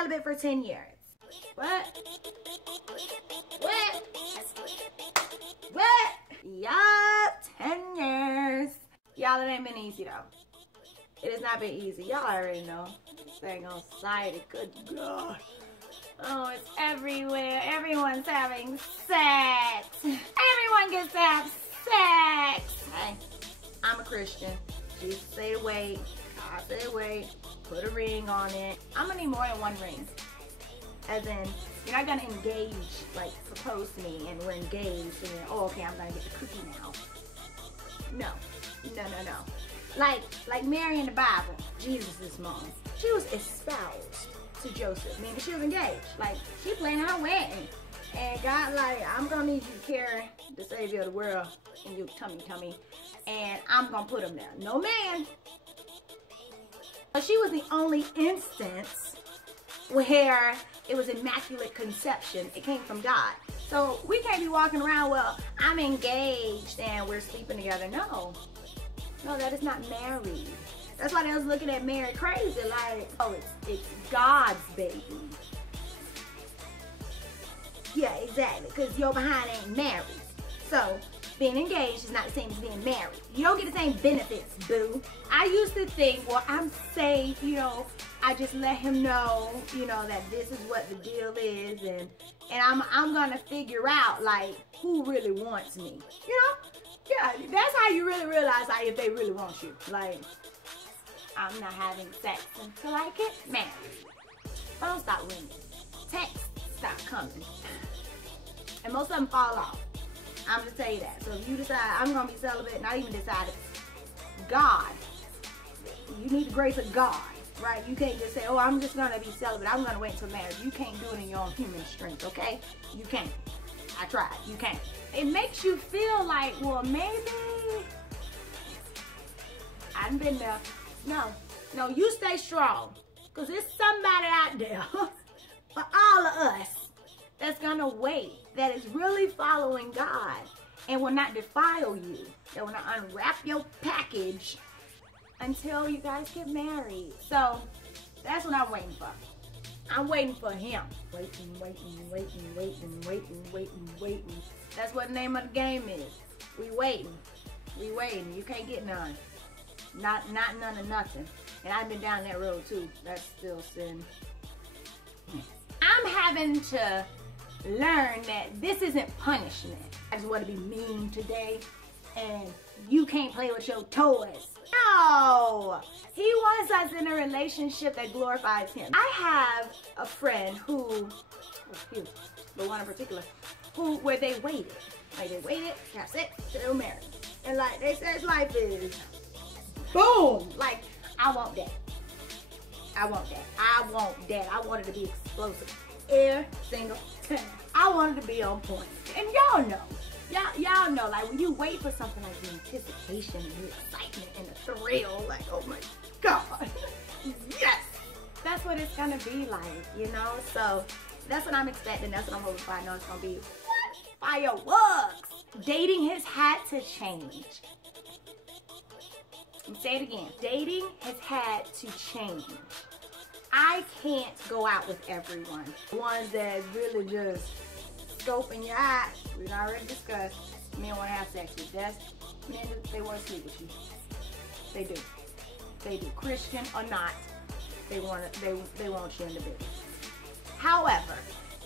celibate for 10 years. What? What? What? Yup, 10 years. Y'all, it ain't been easy though. It has not been easy. Y'all already know. Staying on society, good God. Oh, it's everywhere. Everyone's having sex. Everyone gets to have sex. Hey, I'm a Christian. Jesus said wait. God said wait. Put a ring on it. I'm gonna need more than one ring. As in, you're not gonna engage, like propose to me and we're engaged and then, oh, okay, I'm gonna get the cookie now. No. No, no, no. Like Mary in the Bible, Jesus' mom. She was espoused to Joseph, meaning she was engaged. Like, she planned her wedding. And God, like, I'm gonna need you to carry the Savior of the world in your tummy. And I'm gonna put him there. No man. But she was the only instance where it was immaculate conception. It came from God. So we can't be walking around, well, I'm engaged and we're sleeping together. No. No, that is not married. That's why they was looking at Mary crazy, like, oh, it's God's baby. Yeah, exactly, because your behind ain't married. So, being engaged is not the same as being married. You don't get the same benefits, boo. I used to think, well, I'm safe, you know, I just let him know, you know, that this is what the deal is, and I'm gonna figure out, like, who really wants me, you know? Yeah, that's how you really realize how if they really want you. Like, I'm not having sex until I get married. Phone stop ringing. Texts stop coming. And most of them fall off. I'm just tell you that. So if you decide I'm gonna be celibate, not even decided, God, you need the grace of God, right? You can't just say, oh, I'm just gonna be celibate. I'm gonna wait until marriage. You can't do it in your own human strength, okay? You can't. I tried. You can't. It makes you feel like, well, maybe I've been there. No, you stay strong. Because there's somebody out there for all of us that's going to wait, that is really following God and will not defile you. That will not unwrap your package until you guys get married. So that's what I'm waiting for. I'm waiting for him. Waiting. That's what the name of the game is. We waiting. You can't get none. Not none of nothing. And I've been down that road too. That's still sin. I'm having to learn that this isn't punishment. I just want to be mean today and you can't play with your toys. No! He wants us in a relationship that glorifies him. I have a friend who, but one in particular, where they waited. Like they waited, got sick, till they were married. And like they said, life is boom. Like, I want that. I want that. I wanted to be explosive every single time. I wanted to be on point. And y'all know. Y'all know, like when you wait for something like the anticipation and the excitement and the thrill, like, oh my God, yes! That's what it's gonna be like, you know? So that's what I'm expecting. That's what I'm hoping for. I know it's gonna be fireworks. Dating has had to change. Let me say it again. Dating has had to change. I can't go out with everyone. The ones that really just scope in your eye, we've already discussed, men want to have sex with. That's men, they want to sleep with you. They do. They do. Christian or not, they want you in the bed. However,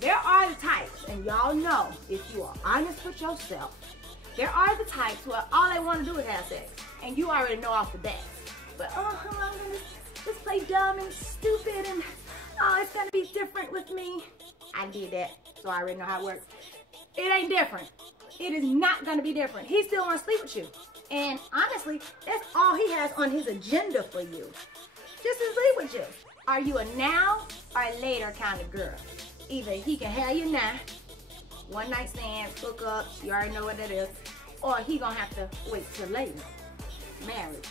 there are the types, and y'all know, if you are honest with yourself, there are the types where all they want to do is have sex. And you already know off the bat. But, oh, I'm going to just play dumb and stupid and, oh, it's going to be different with me. I did that, so I already know how it works. It ain't different. It is not going to be different. He still wants to sleep with you. And honestly, that's all he has on his agenda for you. Just to sleep with you. Are you a now or a later kind of girl? Either he can have you now, one night stand, hook up, you already know what that is, or he gonna have to wait till later. Marriage.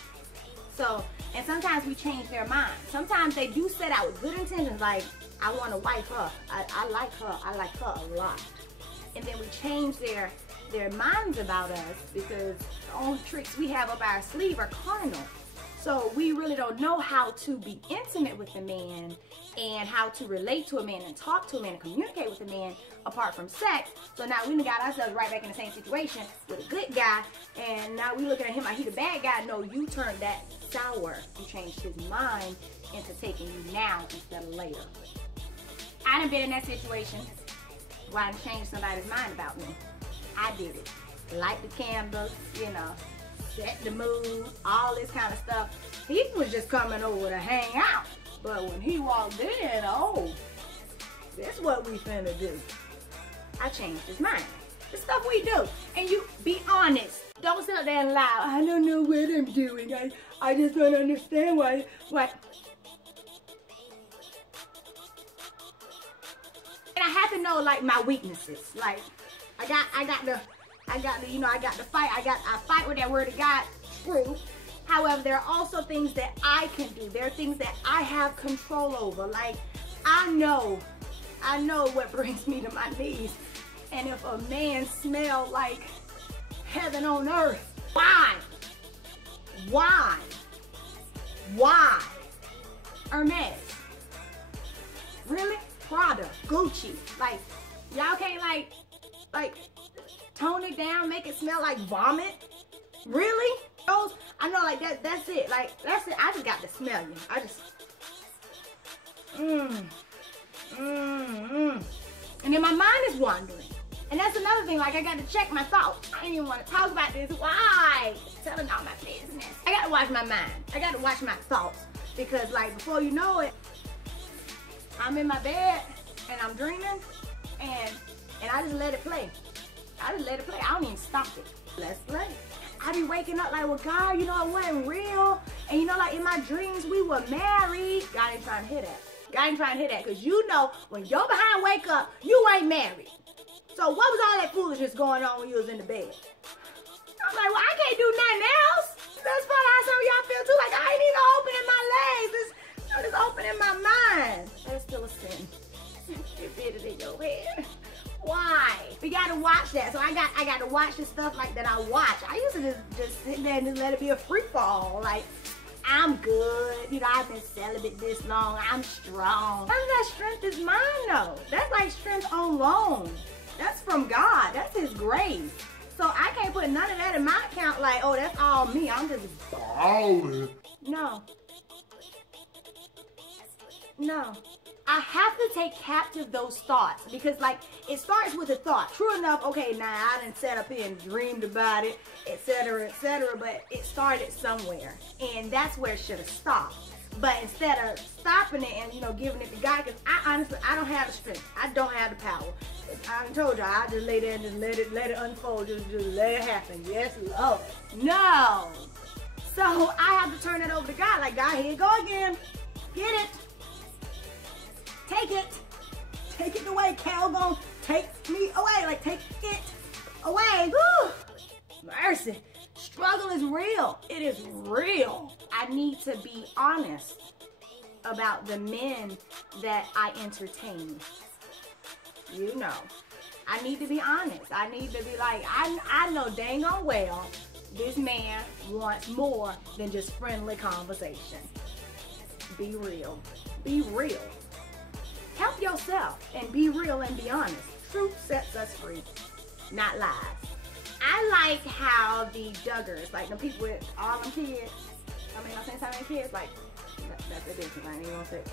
So, and sometimes we change their mind. Sometimes they do set out with good intentions, like, I want to wife her. I like her a lot. And then we change their minds about us because the only tricks we have up our sleeve are carnal. So we really don't know how to be intimate with a man and how to relate to a man and talk to a man and communicate with a man apart from sex. So now we got ourselves right back in the same situation with a good guy, and now we looking at him like he the bad guy. No, you turned that sour. You changed his mind into taking you now instead of later. I done been in that situation where I changed somebody's mind about me. I did it. Light the candles, you know, set the mood, all this kind of stuff. He was just coming over to hang out. But when he walked in, oh, that's what we finna do. I changed his mind. The stuff we do. And you be honest. Don't sit up there and lie. I don't know what I'm doing. I just don't understand why. And I have to know like my weaknesses. Like I got the fight. I fight with that word of God, true. However, there are also things that I can do. There are things that I have control over. Like I know what brings me to my knees. And if a man smells like heaven on earth, why? Hermes. Really? Prada, Gucci. Like, y'all can't like tone it down, make it smell like vomit? Really? Those, I know like that's it. Like, that's it. I just got to smell you. I just, And then my mind is wandering. And that's another thing, like I got to check my thoughts. I didn't even want to talk about this. Why? Telling all my business. I got to watch my mind. I got to watch my thoughts. Because like before you know it, I'm in my bed and I'm dreaming and I just let it play. I just let it play. I don't even stop it. Let's play. I be waking up like, well, God, you know, it wasn't real. And you know, like in my dreams, we were married. God ain't trying to hear that. God ain't trying to hear that. Because you know, when your behind wake up, you ain't married. So what was all that foolishness going on when you was in the bed? I'm like, well, I can't do nothing else. That's probably how some of y'all feel too. Like, I ain't even opening my legs. I'm just opening my mind. That's still a sin. You did it in your head. Why? We gotta watch that. So I got to watch the stuff like that I watch. I used to just sit there and just let it be a free fall. Like, I'm good. You know, I've been celibate this long. I'm strong. None of that strength is mine though. That's like strength on loan. That's from God. That's His grace. So I can't put none of that in my account like, oh, that's all me. I'm just balling. No. No. I have to take captive those thoughts because like it starts with a thought. True enough, okay, now I done sat up here and dreamed about it, etc., but it started somewhere. And that's where it should have stopped. But instead of stopping it and, you know, giving it to God, because I honestly, I don't have the strength. I don't have the power. I told you, I just lay there and just let it unfold. Just let it happen. Yes, Lord. No. So I have to turn it over to God. Like, God, here you go again. Get it. Take it. Take it away. Cal gonna take me away. Like, take it away. Woo. Mercy. Struggle is real. It is real. I need to be honest about the men that I entertain. You know. I need to be honest. I need to be like, I know dang on well this man wants more than just friendly conversation. Be real. Be real. Help yourself and be real and be honest. Truth sets us free, not lies. I like how the Duggars, like the people with all them kids, I mean, I'm saying so many kids, like, that's the business, I ain't even gonna say it.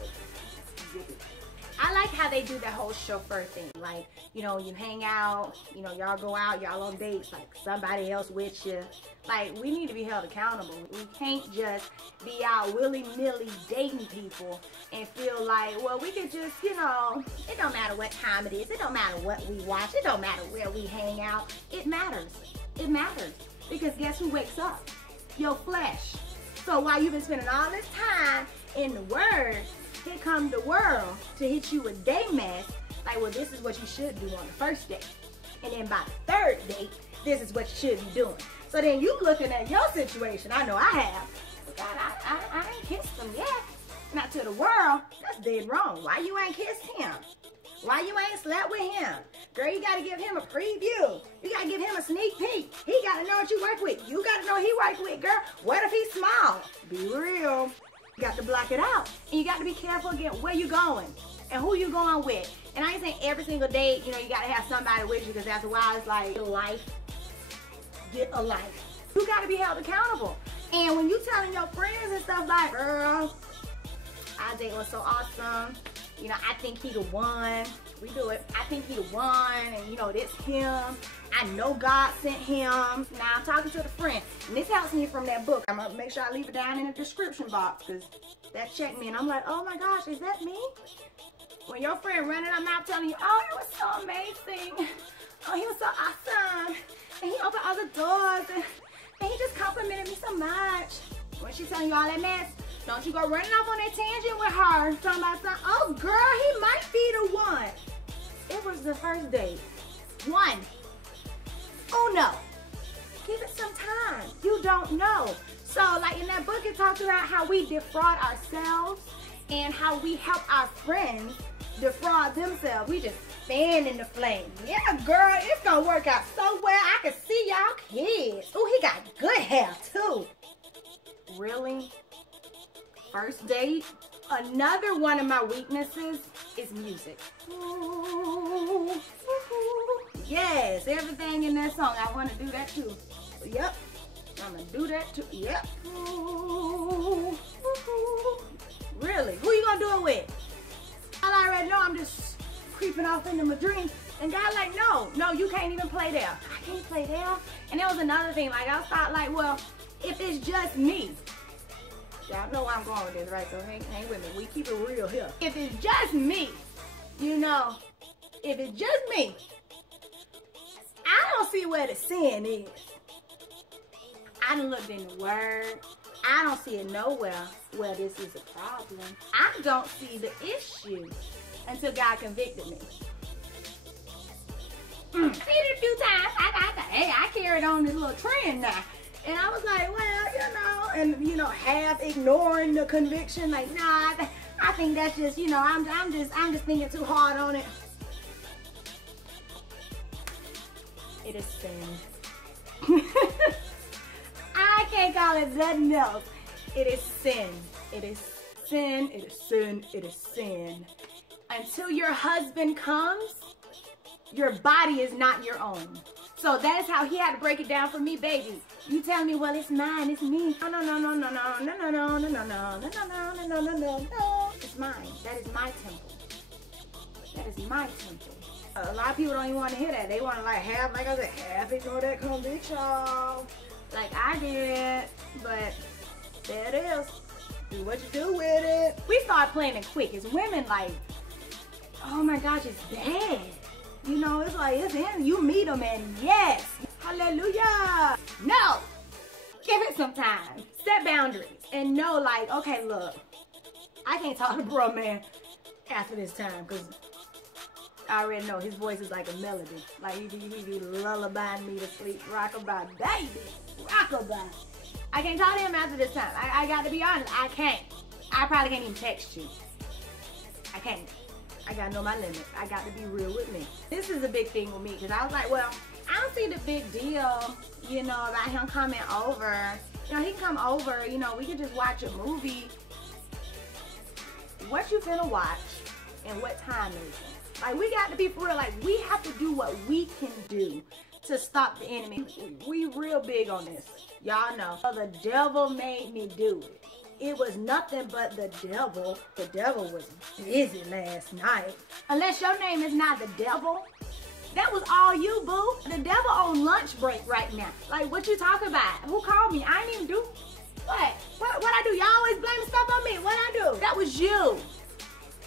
I like how they do that whole chauffeur thing. Like, you know, you hang out, you know, y'all go out, y'all on dates, like somebody else with you. Like, we need to be held accountable. We can't just be out willy-nilly dating people and feel like, well, we can just, you know, it don't matter what time it is. It don't matter what we watch. It don't matter where we hang out. It matters. It matters. Because guess who wakes up? Your flesh. So while you've been spending all this time in the Word, here comes the world to hit you with day mess. Like, well, this is what you should do on the first date. And then by the third date, this is what you should be doing. So then you looking at your situation. I know I have. But God, I ain't kissed him yet. Not to the world. That's dead wrong. Why you ain't kissed him? Why you ain't slept with him? Girl, you gotta give him a preview. You gotta give him a sneak peek. He gotta know what you work with. You gotta know he work with, girl. What if he's small? Be real. You got to block it out. And you got to be careful again where you going and who you going with. And I ain't saying every single date, you know, you gotta have somebody with you, because after a while it's like, get a life. You gotta be held accountable. And when you telling your friends and stuff like, girl, our date was so awesome. You know, I think he the one. We do it. I think he the one, and you know, this him. I know God sent him. Now I'm talking to the friend, and this helps me from that book. I'm gonna make sure I leave it down in the description box, because that checked me, and I'm like, oh my gosh, is that me? When your friend running her mouth telling you, oh, it was so amazing. Oh, he was so awesome. And he opened all the doors, and he just complimented me so much. When she's telling you all that mess, don't you go running off on that tangent with her. Talking about something, oh girl, he might be the one. It was the first date. One. Oh no. Give it some time. You don't know. So like in that book, it talks about how we defraud ourselves and how we help our friends defraud themselves. We just fan in the flame. Yeah, girl, it's gonna work out so well. I can see y'all kids. Oh, he got good hair too. Really? First date? Another one of my weaknesses is music. Yes, everything in that song. I want to do that too. Yep. I'm going to do that too. Yep. Really? Who you going to do it with? I already know I'm just creeping off into my dreams. And God like, no, you can't even play there. I can't play there. And there was another thing. Like, I thought like, well, if it's just me. Y'all know where I'm going with this, right? So hang with me. We keep it real here. If it's just me, you know, if it's just me, I don't see where the sin is. I done looked in the Word. I don't see it nowhere where this is a problem. I don't see the issue until God convicted me. I seen it a few times. I carried on this little trend now. And I was like, well, you know, and you know, half ignoring the conviction, like, nah, I think that's just, you know, I'm just thinking too hard on it. It is sin. I can't call it nothing else. It is sin. It is sin. It is sin. It is sin. Until your husband comes, your body is not your own. So that is how he had to break it down for me, baby. You tell me, well, it's mine, it's me. No. It's mine. That is my temple. That is my temple. A lot of people don't even want to hear that. They want to like half, like I said, half ignore that conviction. Like I did, but there it is. Do what you do with it. We start playing it quick. As women, like, oh my gosh, it's bad. You know, it's like, it's in, you meet them and yes, hallelujah. No, give it some time. Set boundaries and know like, okay, look, I can't talk to bro man after this time because I already know his voice is like a melody. Like he be lullabying me to sleep. Rockabye, baby, rockabye. I can't talk to him after this time. I got to be honest, I can't. I probably can't even text you. I can't. I gotta know my limits. I got to be real with me. This is a big thing with me because I was like, well, I don't see the big deal, you know, about him coming over. You know, he can come over, you know, we can just watch a movie. What you finna watch and what time is it? Like, we got to be for real. Like, we have to do what we can do to stop the enemy. We real big on this. Y'all know. So the devil made me do it. It was nothing but the devil. The devil was busy last night. Unless your name is not the devil, that was all you, boo. The devil on lunch break right now. Like, what you talking about? Who called me? I ain't even do. What I do? Y'all always blame stuff on me. What I do? That was you.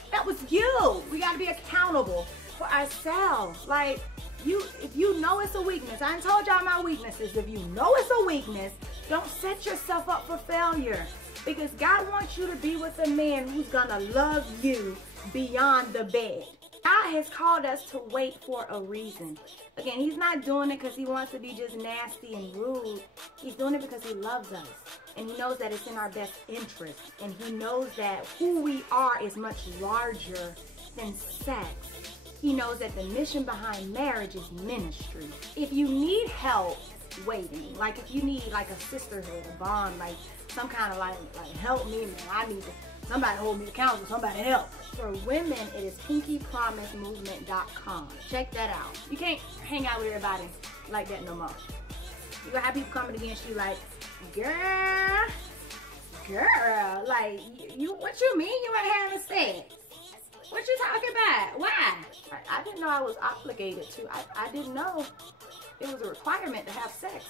That was you. We got to be accountable for ourselves. Like, if you know it's a weakness, I done told y'all my weaknesses. If you know it's a weakness, don't set yourself up for failure. Because God wants you to be with a man who's gonna love you beyond the bed. God has called us to wait for a reason. Again, he's not doing it because he wants to be just nasty and rude. He's doing it because he loves us. And he knows that it's in our best interest. And he knows that who we are is much larger than sex. He knows that the mission behind marriage is ministry. If you need help waiting, like if you need like a sisterhood, a bond, like some kind of like help me, man, I need somebody hold me accountable, somebody help. For women, it is pinkypromisemovement.com. Check that out. You can't hang out with everybody like that no more. You're gonna have people coming against you like, girl, like, you, what you mean you ain't having sex? What you talking about? Why? I didn't know I was obligated to. I didn't know it was a requirement to have sex.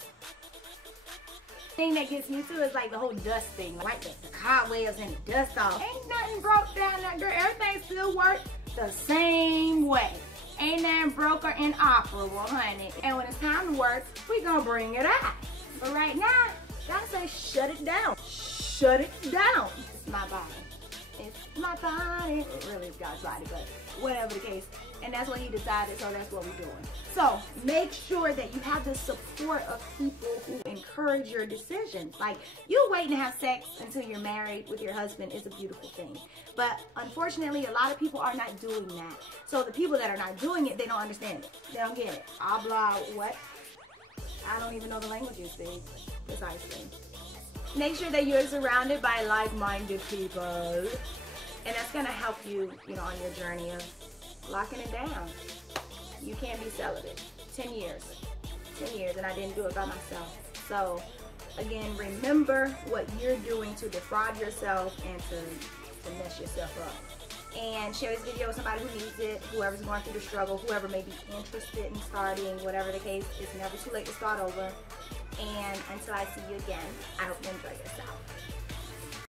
The thing that gets me too is like the whole dust thing. Like the cobwebs and the dust off. Ain't nothing broke down there, girl. Everything still works the same way. Ain't nothing broke or inoperable, honey. And when it's time to work, we gonna bring it out. But right now, God say shut it down. Shut it down. It's my body. It's my body. It really is God's body, but whatever the case. And that's what he decided, so that's what we're doing. So make sure that you have the support of people who encourage your decisions. Like, you waiting to have sex until you're married with your husband is a beautiful thing. But unfortunately, a lot of people are not doing that. So the people that are not doing it, they don't understand it. They don't get it. Habla what? I don't even know the languages, babe. Precisely. Make sure that you're surrounded by like-minded people. And that's going to help you, on your journey of locking it down. You can't be celibate. 10 years. 10 years, and I didn't do it by myself. So, again, remember what you're doing to defraud yourself and to mess yourself up. And share this video with somebody who needs it, whoever's going through the struggle, whoever may be interested in starting, whatever the case. It's never too late to start over. And until I see you again, I hope you enjoy yourself.